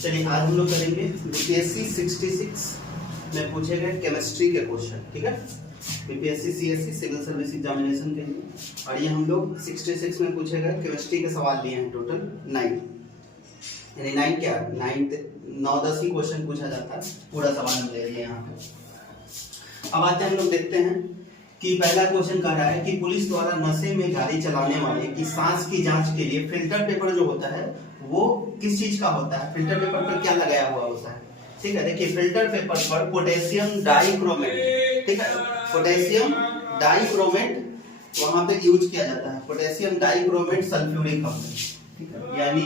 चलिए आज हम लोग करेंगे बीपीएससी 66 में पूछे गए केमिस्ट्री के क्वेश्चन। ठीक है, BPSC CSC civil service examination के लिए, और ये हम लोग 66 में पूछे गए केमिस्ट्री के सवाल लिए हैं टोटल 9, यानी 9 क्या 9-10 ही क्वेश्चन पूछा जाता है, पूरा सवाल हम ले लिए यहाँ पे। अब आते हैं हम लोग देखते हैं कि पहला क्वेश्चन कह रहा है कि पुलिस द्वारा नशे में गाड़ी चलाने वाले की सांस की जांच के लिए फिल्टर पेपर जो होता है वो किस चीज का होता है, फिल्टर पेपर पर क्या लगाया हुआ होता है। ठीक है, देखिए फिल्टर पेपर पर पोटेशियम डाइक्रोमेट, ठीक है, पोटेशियम डाइक्रोमेट वहां पे यूज किया जाता है, पोटेशियम डाइक्रोमेट सल्फ्यूरिक अम्ल, ठीक है, यानी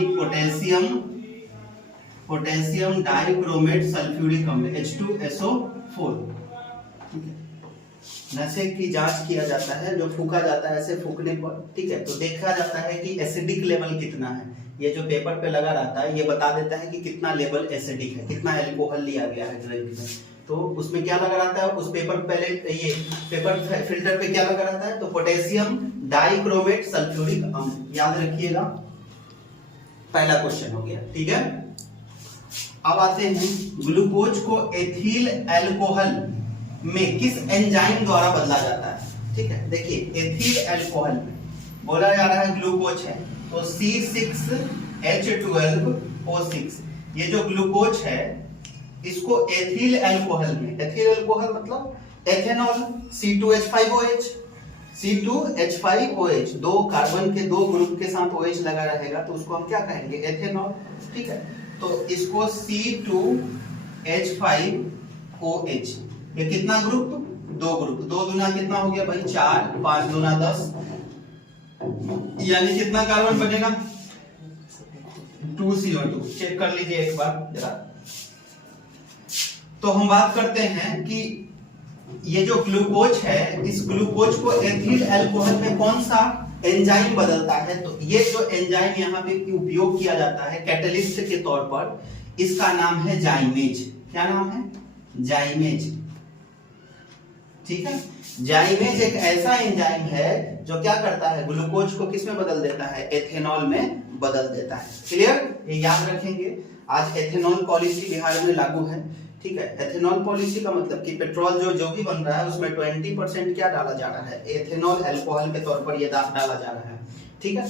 पोटेशियम डाइक्रोमेट सल्फ्यूरिक अम्ल H2SO4। ठीक है, नशे की जांच किया जाता है, जो फूका जाता है ऐसे फूकने पर, ठीक है, तो देखा जाता है कि एसिडिक लेवल कितना है। ये जो पेपर पे लगा रहता है ये बता देता है कि कितना लेवल एसिडिक है, कितना अल्कोहल लिया गया है ड्रिंक में। तो उसमें क्या लगा रहता है, उस पेपर पहले ये पेपर फिल्टर पे क्या लगा रहता है, तो पोटेशियम डाइक्रोमेट सल्फ्यूरिक अम्ल, याद रखिएगा। पहला क्वेश्चन हो गया। ठीक है, अब आते हैं ग्लूकोज को एथिल अल्कोहल में किस एंजाइम द्वारा बदला जाता है। ठीक है, देखिए एथिल अल्कोहल में बोला जा रहा है ग्लूकोज है तो C6H12O6, ये जो ग्लूकोज है इसको एथिल अल्कोहल में, एथिल अल्कोहल मतलब एथेनॉल, C2H5OH, दो कार्बन के दो ग्रुप के साथ OH लगा रहेगा तो उसको हम क्या कहेंगे, एथेनॉल। ठीक है, तो इसको C2H5OH, ये कितना ग्रुप, दो ग्रुप, दो दुना कितना हो गया भाई 4, 5 दुना 10, यानी कितना कार्बन बनेगा 2CO2। चेक कर लीजिए एक बार जरा। तो हम बात करते हैं कि ये जो ग्लूकोज है इस ग्लूकोज को एथिल अल्कोहल में कौन सा एंजाइम बदलता है, तो ये जो एंजाइम यहाँ पे उपयोग किया जाता है कैटलिस्ट के तौर पर, इसका नाम है जाइमेज। क्या नाम है, जाइमेज। ठीक है, जाइमेज एक ऐसा एंजाइम है जो क्या करता है, ग्लूकोज को किस में बदल देता है, एथेनॉल में बदल देता है। क्लियर, ये याद रखेंगे। आज एथेनॉल पॉलिसी बिहार में लागू है। ठीक है, एथेनॉल पॉलिसी का मतलब कि पेट्रोल जो भी बन रहा है उसमें 20% क्या डाला जा रहा है, एथेनॉल अल्कोहल के तौर पर ये डाला जा रहा है। ठीक है,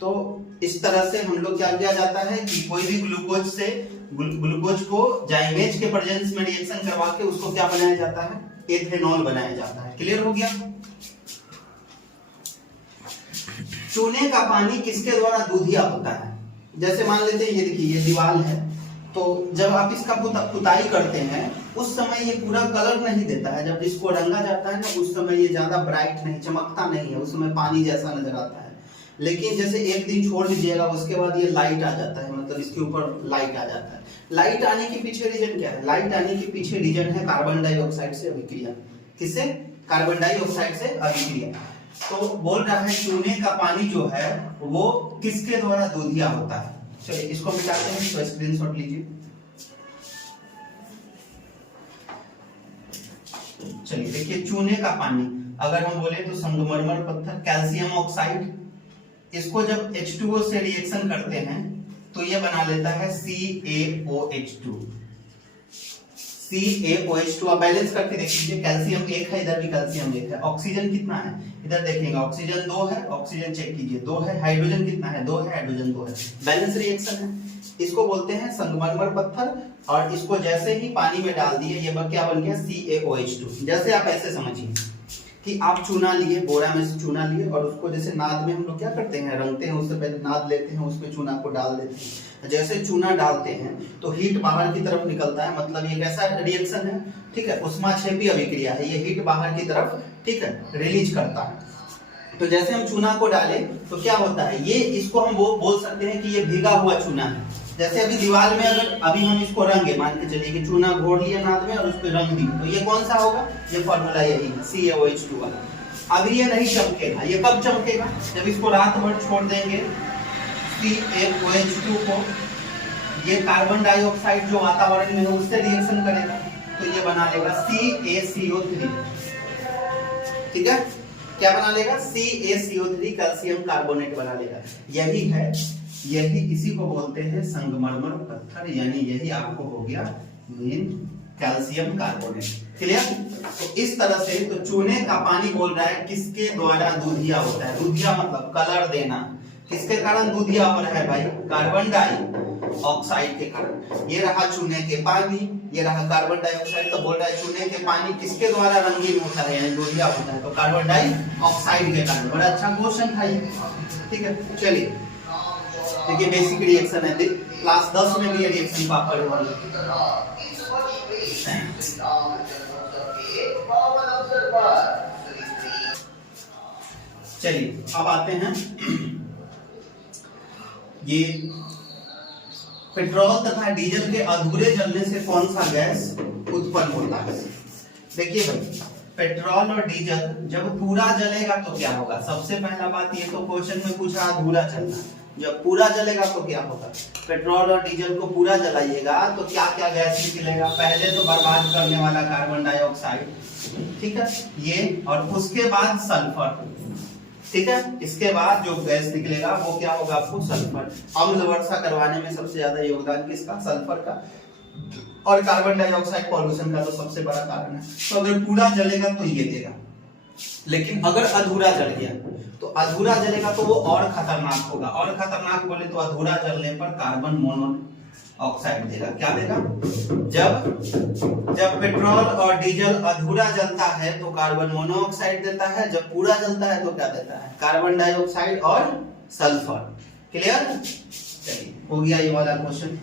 तो इस तरह से हम लोग क्या किया जाता है कि कोई भी ग्लूकोज को जाइमेज के प्रेजेंस में रिएक्शन करवा के उसको क्या बनाया जाता है, एथेनॉल बनाया जाता है। क्लियर हो गया। चूने का पानी किसके द्वारा दूधिया होता है, जैसे मान लेते हैं ये देखिए ये दीवार है, तो जब आप इसका पुताई करते हैं उस समय ये पूरा कलर नहीं देता है, जब इसको रंगा जाता है ना उस समय ये ज्यादा ब्राइट नहीं, चमकता नहीं है, उस समय पानी जैसा नजर आता है। लेकिन जैसे एक दिन छोड़ दीजिएगा उसके बाद ये लाइट आ जाता है, मतलब इसके ऊपर लाइट आ जाता है। लाइट आने के पीछे रीजन क्या है, लाइट आने के पीछे रीजन है कार्बन डाइऑक्साइड से अभिक्रिया। किससे, कार्बन डाइऑक्साइड से अभिक्रिया। तो बोल रहा है चूने का पानी जो है वो किसके द्वारा दूधिया होता है। चलिए इसको मिटाते हैं, तो स्क्रीनशॉट लीजिए। चलिए देखिए चूने का पानी अगर हम बोले तो संगमरमर पत्थर, कैल्शियम ऑक्साइड, इसको जब H2O से रिएक्शन करते हैं तो ये बना लेता है CaOH2। आप बैलेंस करके देख लीजिए, कैल्शियम 1 है, इधर भी कैल्शियम 1 है, ऑक्सीजन कितना है, इधर देखेंगे ऑक्सीजन 2 है, ऑक्सीजन चेक कीजिए 2 है, हाइड्रोजन कितना है 2 है, हाइड्रोजन 2 है, बैलेंस रिएक्शन है। इसको बोलते हैं संगमरमर पत्थर, और इसको जैसे ही पानी में डाल दिए ये क्या बन गया CaOH2। जैसे आप ऐसे समझिए कि आप चूना लिए, बोरा में से चूना लिए और उसको जैसे नाद में हम लोग क्या करते हैं, रंगते हैं, उससे पहले नाद लेते हैं, उसमें चूना को डाल देते हैं। जैसे चूना डालते हैं तो हीट बाहर की तरफ निकलता है, मतलब ये कैसा रिएक्शन है, ठीक है, उष्माक्षेपी अभिक्रिया है, ये हीट बाहर की तरफ, ठीक है, रिलीज करता है। तो जैसे हम चूना को डालें तो क्या होता है, ये इसको हम वो बोल सकते हैं कि ये भीगा हुआ चूना है। जैसे अभी दीवार में अगर अभी हम इसको रंगे, मान के चलिए कि चूना घोर लिया नाद में और उस पर रंग दिए, तो ये कौन सा होगा, ये फॉर्मूला यही है CaOH2 वाला। अभी ये नहीं चमकेगा, ये कब चमकेगा, जब इसको रात भर छोड़ देंगे CaOH2 को, ये कार्बन डाइऑक्साइड जो वातावरण में है उससे रिएक्शन करेगा तो ये बना लेगा CaCO3। ठीक है, क्या बना लेगा, CaCO3 कैल्शियम कार्बोनेट बना लेगा। यही है यही इसी को बोलते हैं संगमरमर पत्थर, यानी यही आपको हो गया मेन कैल्शियम कार्बोनेट। क्लियर? तो इस तरह से तो चूने का पानी बोल रहा है किसके द्वारा दूधिया होता है। दूधिया मतलब कलर देना। किसके कारण दूधिया हो रहा है भाई? कार्बन डाइऑक्साइड के कारण। ये रहा चूने के पानी, ये रहा कार्बन डाइऑक्साइड। तो बोल रहा है चूने के पानी किसके द्वारा रंगीन होता है यानी दूधिया होता है? तो कार्बन डाइऑक्साइड के कारण। बड़ा अच्छा क्वेश्चन था ये। ठीक है, चलिए देखिए बेसिक रिएक्शन है, क्लास 10 में भी ये रिएक्शन आप पढ़े होंगे। चलिए अब आते हैं, ये पेट्रोल तथा डीजल के अधूरे जलने से कौन सा गैस उत्पन्न होता है? देखिए भाई, पेट्रोल और डीजल जब पूरा जलेगा तो क्या होगा? सबसे पहला बात ये तो क्वेश्चन में पूछा अधूरा जलना। जब पूरा जलेगा तो क्या होगा? पेट्रोल और डीजल को पूरा जलाइएगा तो क्या क्या गैस निकलेगा? पहले तो बर्बाद करने वाला कार्बन डाइऑक्साइड, ठीक है, ये, और उसके बाद सल्फर, ठीक है। इसके बाद जो गैस निकलेगा वो क्या होगा? आपको सल्फर। अम्ल वर्षा करवाने में सबसे ज्यादा योगदान किसका? सल्फर का। और कार्बन डाइऑक्साइड पॉल्यूशन का तो सबसे बड़ा कारण है। तो अगर पूरा जलेगा तो ये देगा, लेकिन अगर अधूरा जल गया तो अधूरा जलेगा तो वो और खतरनाक होगा। और खतरनाक बोले तो अधूरा जलने पर कार्बन मोनोऑक्साइड देगा। क्या देगा? जब पेट्रोल और डीजल अधूरा जलता है तो कार्बन मोनोऑक्साइड देता है, जब पूरा जलता है तो क्या देता है? कार्बन डाइऑक्साइड और सल्फर। क्लियर? चलिए हो गया ये वाला क्वेश्चन।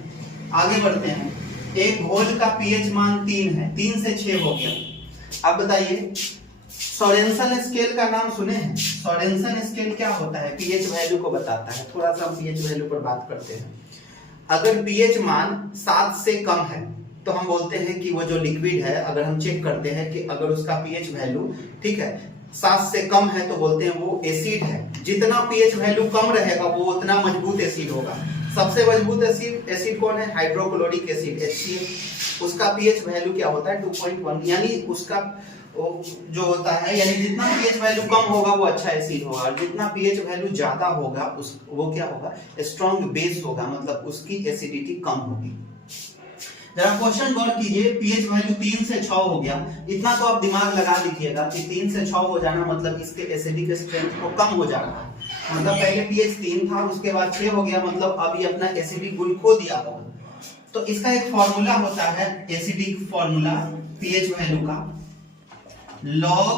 आगे बढ़ते हैं। एक घोल का पीएच मान 3 है, 3 से 6 हो गया। अब बताइए, सोरेनसन स्केल का नाम सुने हैं? सोरेनसन स्केल क्या होता है? पीएच वैल्यू को बताता है। थोड़ा सा हम पीएच वैल्यू पर बात करते हैं। अगर पीएच मान 7 से कम है तो हम बोलते हैं कि वो जो लिक्विड है, अगर हम चेक करते हैं कि अगर उसका पीएच वैल्यू, ठीक है, 7 से कम है तो बोलते हैं वो एसिड है। जितना पीएच वैल्यू कम रहेगा वो उतना मजबूत एसिड होगा। सबसे मजबूत एसिड कौन है? Hydrochloric acid HCl। उसका पीएच वैल्यू क्या होता है? 2.1, यानी उसका जो होता है, यानी जितना पीएच वैल्यू कम होगा वो अच्छा एसिड होगा, और जितना पीएच वैल्यू ज्यादा होगा वो क्या होगा? स्ट्रॉन्ग बेस होगा, मतलब उसकी एसिडिटी कम होगी। जरा क्वेश्चन गौर कीजिए, पीएच वैल्यू 3 से 6 हो गया। इतना तो आप दिमाग लगा लीजिएगा कि 3 से 6 हो जाना मतलब इसके एसिडिक स्ट्रेंथ को कम हो जाना है। मतलब पहले पीएच 3 था, उसके बाद 6 हो गया, मतलब अब ये अपना एसिडिक गुण खो दिया होगा। तो इसका एक फॉर्मूला होता है, एसिडिक फॉर्मूला पीएच वैल्यू का, log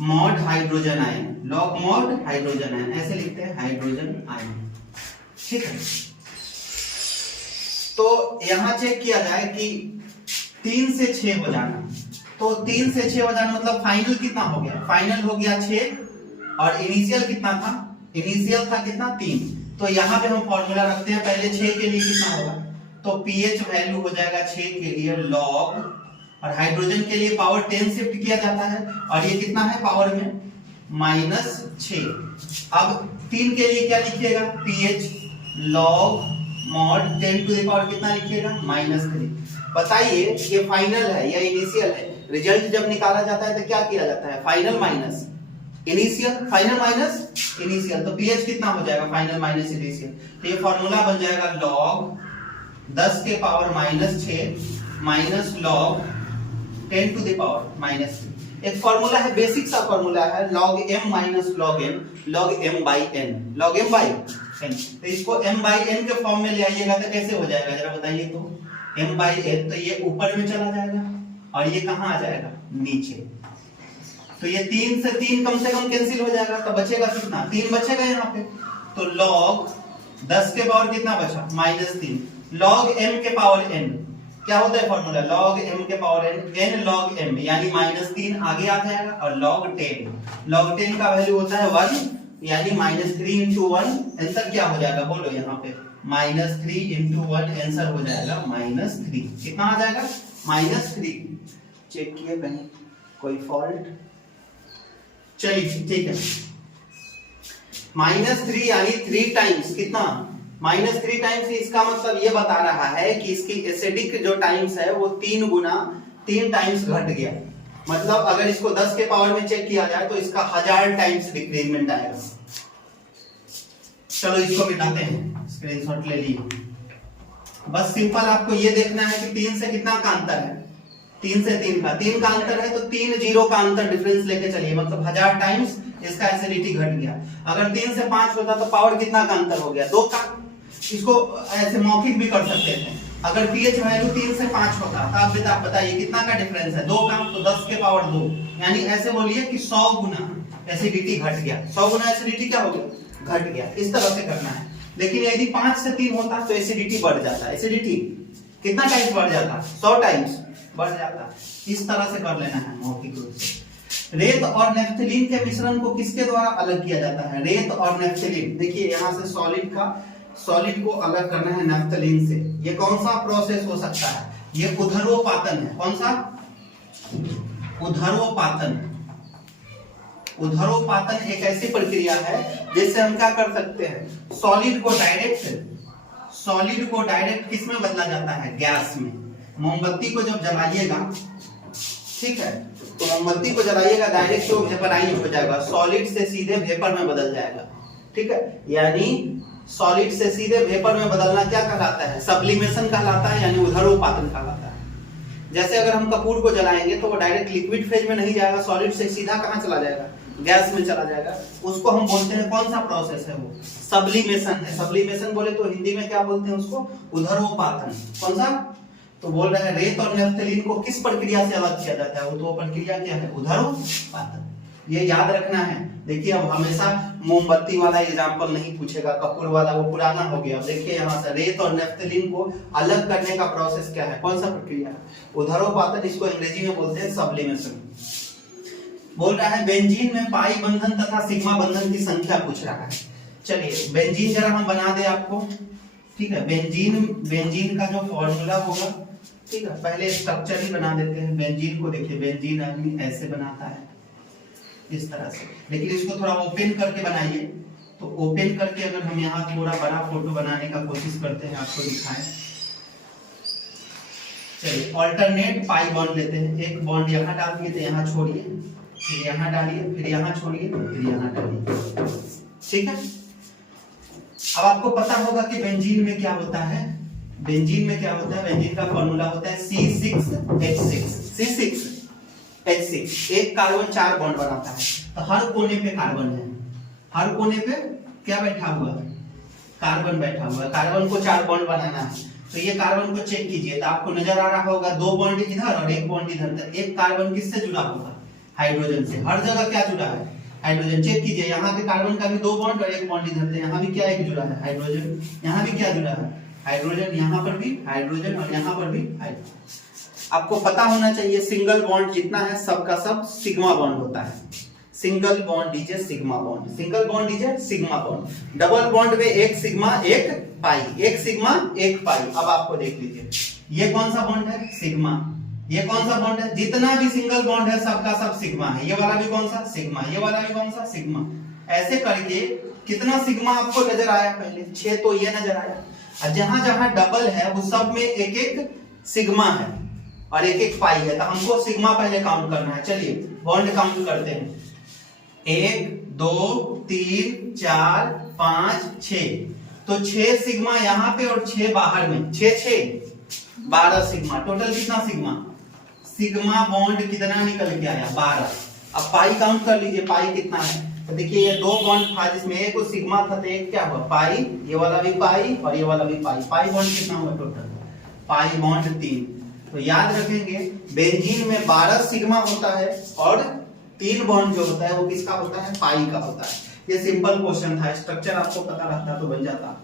mod hydrogen ion. Log mod hydrogen ion ऐसे लिखते हैं, हाइड्रोजन आयन, ठीक है। तो यहां चेक किया जाए कि 3 से 6 हो जाना, तो 3 से 6 हो जाना मतलब फाइनल कितना हो गया? फाइनल हो गया 6, और इनिशियल कितना था? इनिशियल था कितना? 3। तो यहाँ पे हम फॉर्मूला रखते हैं, पहले 6 के लिए कितना होगा? तो पीएच वैल्यू हो जाएगा 6 के लिए लॉग, और हाइड्रोजन के लिए पावर 10 शिफ्ट किया जाता है, और ये कितना है पावर में? -6। अब 3 के लिए क्या लिखिएगा? PH log mod 10 to the power कितना लिखिएगा? -3। बताइए ये फाइनल है या इनिशियल है? रिजल्ट जब निकाला जाता है तो क्या किया जाता है? Final minus initial, final minus initial. तो पीएच कितना हो जाएगा? Final minus initial. तो ये फॉर्मूला बन जाएगा लॉग 10 के power -6 minus log 10 to the power -3। एक फॉर्मूला है, बेसिक सा फॉर्मूला है, log m minus log n, log m by n, log m by n। तो इसको m by n के फॉर्म में ले आइएगा तो कैसे हो जाएगा जरा बताइए? तो m by n, तो ये ऊपर में चला जाएगा और ये कहाँ आ जाएगा? नीचे। तो ये 3 से 3 कम से कम कैंसिल हो जाएगा, तो बचेगा कितना? 3 बचेगा यहाँ पे। तो log 10 के पावर कितना बचा? -3, log m के पावर n क्या होता है फॉर्मूला? log m के पावर n log m, यानी -3 आगे आ जाएगा, और log 10 का वैल्यू होता है 1, यानी -3 into 1, आंसर क्या हो जाएगा बोलो यहाँ पे? -3 into 1 आंसर हो जाएगा -3। कितना आ जाएगा? -3। चेक किए कहीं कोई फॉल्ट? चलिए ठीक है, -3 यानी 3 टाइम्स कितना? -3 टाइम्स। इसका मतलब ये बता रहा है कि इसकी एसिडिक जो टाइम्स है वो 3 टाइम्स घट गया। मतलब अगर इसको 10 के पावर में चेक किया जाए तो इसका 1000 टाइम्स डिक्रीजमेंट आएगा। चलो इसको मिटाते हैं, स्क्रीनशॉट ले लिए। बस सिंपल आपको ये देखना है कि 3 से कितना का अंतर है, 3 से 3 का अंतर है, तो 3 जीरो का अंतर डिफरेंस लेके चलिए, मतलब 1000 टाइम्स इसका एसिडिटी घट गया। अगर 3 से 5 होता तो पावर कितना का अंतर हो गया, 2 का। इसको ऐसे मौखिक भी कर सकते थे, अगर pH वैल्यू 3 से 5 होता तो आप बताइए कितना का डिफरेंस है, 2 का, तो 10 के पावर 2, यानी ऐसे बोलिए कि 100 गुना एसिडिटी घट गया, 100 गुना एसिडिटी क्या हो गया, घट गया। इस तरह से करना है। लेकिन यदि 5 से 3 होता तो एसिडिटी बढ़ जाता, एसिडिटी कितना टाइम्स बढ़ जाता, 100 टाइम्स बढ़ जाता। इस तरह से कर लेना है मौखिक रूप से। रेत और नेफ्थलीन के मिश्रण को किसके द्वारा अलग किया जाता है, रेत और नेफ्थलीन। देखिए यहाँ से सॉलिड को अलग करना है नेफ्थलीन से। ये कौन सा प्रोसेस हो सकता है, ये उधर्वपातन है। कौन सा, उधर्वपातन। उधर्वपातन एक ऐसी प्रक्रिया है जिससे हम क्या कर सकते हैं, सॉलिड को डायरेक्ट किस में बदला जाता है, गैस में। मोमबत्ती को जब जलाइएगा, ठीक है, तो मोमबत्ती को जलाइएगा डायरेक्ट तो वेपराइज हो जाएगा, सॉलिड से सीधे वेपर में बदल जाएगा, ठीक है। यानी सॉलिड से सीधे वेपर में बदलना क्या कहलाता है, सब्लिमेशन कहलाता है, यानी उधर्वपातन कहलाता है। जैसे अगर हम कपूर को जलाएंगे तो वो डायरेक्ट लिक्विड फेज में नहीं जाएगा, सॉलिड से सीधा कहां चला जाएगा, गैस में चला जाएगा। उसको हम बोलते हैं, कौन सा प्रोसेस है वो, सब्लिमेशन है। सब्लिमेशन बोले तो हिंदी में क्या बोलते हैं उसको, उधर्वपातन। कौन सा, तो बोल रहे हैं रेत और नेफ्थलीन को किस प्रक्रिया से अलग किया जाता है, वो तो प्रक्रिया क्या है, उधर्वपातन। ये याद रखना है। देखिए अब हमेशा मोमबत्ती वाला एग्जांपल नहीं पूछेगा, कपूर वाला वो पुराना हो गया। देखिए यहाँ से रेत और नेफ्थलीन को अलग करने का प्रोसेस क्या है, कौन सा प्रक्रिया है, उधर्वपातन। इसको अंग्रेजी में बोलते हैं सब्लिमेशन। बोल रहा है बेंजीन में पाई बंधन तथा सिग्मा बंधन की संख्या पूछ रहा है। चलिए बेंजीन जरा हम बना दे आपको, ठीक है। बेंजीन का जो फॉर्मूला होगा, ठीक है, पहले स्ट्रक्चर ही बना देते हैं। बेंजीन को देखिए, बेंजीन आदमी ऐसे बनाता है, इस तरह से। लेकिन इसको थोड़ा ओपन करके बनाइए, तो ओपन करके अगर हम यहाँ थोड़ा बड़ा फोटो बनाने का कोशिश करते हैं, आपको दिखाएं। चलिए ऑल्टरनेट पाई बॉन्ड लेते हैं। एक बॉन्ड यहाँ डाल दिए, तो यहाँ छोड़िए, फिर यहाँ डालिए, फिर यहाँ छोड़िए, फिर यहाँ डालिए, ठीक है। अब आपको पता होगा कि बेंजीन में क्या होता है, बेंजीन में क्या होता है, बेंजीन का फॉर्मूला होता है C6H6। C6H6 एक कार्बन 4 बॉन्ड बनाता है, तो हर कोने पे कार्बन है, हर कोने पे क्या बैठा हुआ है, कार्बन बैठा हुआ है। कार्बन को 4 बॉन्ड बनाना है, तो ये कार्बन को चेक कीजिए, तो आपको नजर आ रहा होगा 2 बॉन्ड इधर और 1 बॉन्ड इधर। तो एक कार्बन किससे जुड़ा होगा, हाइड्रोजन से। हर जगह क्या जुड़ा है, हाइड्रोजन। चेक कीजिए, यहाँ के कार्बन का भी 2 बॉन्ड और 1 बॉन्ड इधर से, यहाँ भी क्या एक जुड़ा है, हाइड्रोजन। यहाँ भी क्या जुड़ा है, हाइड्रोजन। यहाँ पर भी हाइड्रोजन और यहाँ पर भी हाइड्रोजन। आपको पता होना चाहिए सिंगल बॉन्ड जितना है सबका सब सिग्मा बॉन्ड होता है। Single bond DJ sigma bond, single bond DJ sigma bond. Double bond में एक सिग्मा एक पाई, एक सिग्मा एक पाई। अब आपको देख लीजिए, ये कौन सा बॉन्ड है, सिग्मा। ये कौन सा बॉन्ड है, जितना भी सिंगल बॉन्ड है सबका सब सिग्मा है। ये वाला भी कौन सा, सिग्मा। ये वाला भी कौन सा, सिग्मा। ऐसे करके कितना सिग्मा आपको नजर आया, पहले 6 तो ये नजर आया। और जहां जहां डबल है वो सब में एक एक सिग्मा है और एक एक पाई है, तो हमको सिग्मा पहले काउंट करना है। चलिए बॉन्ड काउंट करते हैं, 1 2 3 4 5 6। तो 6 सिग्मा यहाँ पे और 6 बाहर में, 6 6 12 सिग्मा। टोटल कितना सिग्मा, सिग्मा बॉन्ड कितना निकल के आया, 12। अब पाई काउंट कर लीजिए, पाई कितना है। तो देखिए ये 2 बॉन्ड था जिसमें एक सिग्मा था, तो एक क्या हुआ, पाई। ये वाला भी पाई और ये वाला भी पाई। पाई बॉन्ड कितना हुआ टोटल, पाई बॉन्ड 3। तो याद रखेंगे बेंजीन में 12 सिग्मा होता है और 3 बॉन्ड जो होता है वो किसका होता है, पाई का होता है। ये सिंपल क्वेश्चन था, स्ट्रक्चर आपको पता रहता तो बन जाता।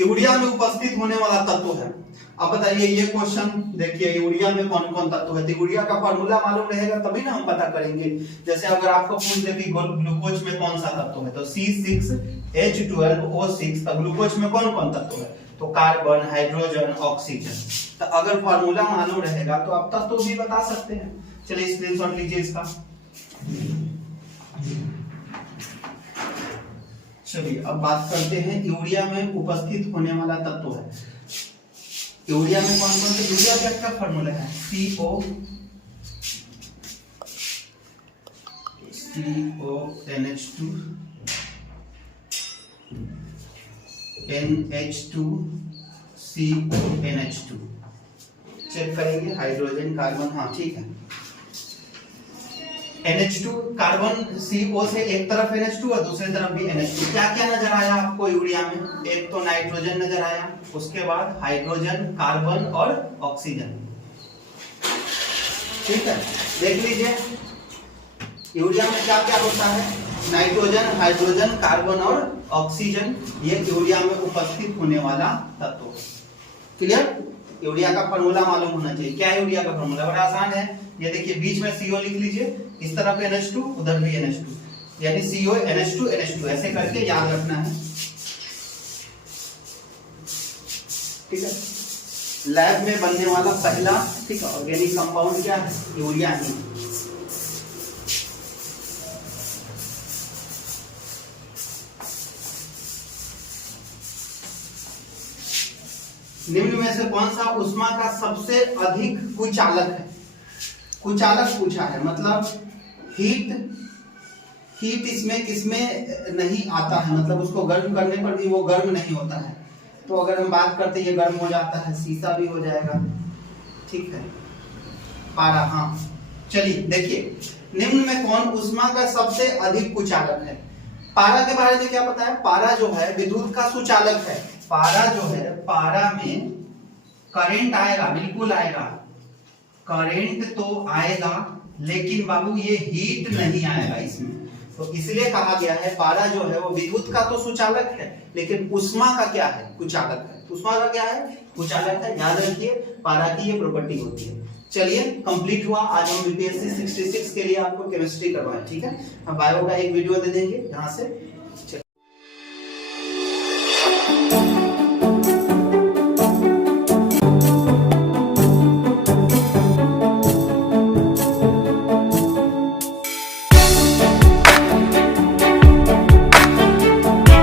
यूरिया में उपस्थित होने वाला तत्व है। अब बताइए ये क्वेश्चन देखिए, यूरिया में कौन कौन तत्व है। तो यूरिया का फॉर्मूला मालूम रहेगा तभी ना हम पता करेंगे। जैसे अगर आपको पूछ दे कि ग्लूकोज में कौन सा तत्व है, तो C6H12O6। तो ग्लूकोज में कौन कौन तत्व है, तो कार्बन, हाइड्रोजन, ऑक्सीजन। तो अगर फॉर्मूला मालूम रहेगा तो आप तत्व भी बता सकते हैं। चलिए स्क्रीनशॉट लीजिए इसका। चलिए अब बात करते हैं यूरिया में उपस्थित होने वाला तत्व है। यूरिया में कौन कौन से, यूरिया का क्या फॉर्मूला है, CONH2 NH2CO NH2 चेक करेंगे हाइड्रोजन कार्बन, हाँ ठीक है। NH2 कार्बन CO से एक तरफ NH2 और दूसरी तरफ भी NH2। क्या क्या नजर आया आपको यूरिया में? एक तो नाइट्रोजन नजर आया, उसके बाद हाइड्रोजन, कार्बन और ऑक्सीजन। ठीक है, देख लीजिए यूरिया में क्या क्या होता है, नाइट्रोजन, हाइड्रोजन, कार्बन और ऑक्सीजन, ये यूरिया में उपस्थित होने वाला तत्व। क्लियर? यूरिया का फॉर्मूला मालूम होना चाहिए। क्या है यूरिया का फॉर्मूला? बड़ा आसान है, ये देखिए बीच में CO लिख लीजिए, इस तरफ NH2 उधर भी NH2, यानी CO NH2 NH2 ऐसे करके याद रखना है। ठीक है, लैब में बनने वाला पहला, ठीक है, ऑर्गेनिक कंपाउंड क्या है? यूरिया ही। निम्न में से कौन सा ऊष्मा का सबसे अधिक कुचालक है? कुचालक पूछा है, मतलब हीट इसमें किसमें नहीं आता है, मतलब उसको गर्म करने पर भी वो गर्म नहीं होता है। तो अगर हम बात करते ये गर्म हो जाता है, शीशा भी हो जाएगा। ठीक है, पारा, हाँ। चलिए देखिए, निम्न में कौन ऊष्मा का सबसे अधिक कुचालक है? पारा के बारे में क्या पता है? पारा जो है विद्युत का सुचालक है। पारा जो है, पारा में करंट आएगा, बिल्कुल आएगा, करंट तो आएगा, लेकिन बाबू ये हीट नहीं आएगा इसमें। तो इसलिए कहा गया है पारा जो है वो विद्युत का तो सुचालक है, लेकिन ऊष्मा का क्या है? कुचालक है। ऊष्मा का क्या है? कुचालक है। याद रखिए, पारा की ये प्रॉपर्टी होती है। चलिए, कंप्लीट हुआ। आज हम बीपीएससी 66 के लिए आपको केमिस्ट्री करवाएं। ठीक है, हम बायो का एक वीडियो दे देंगे यहाँ से।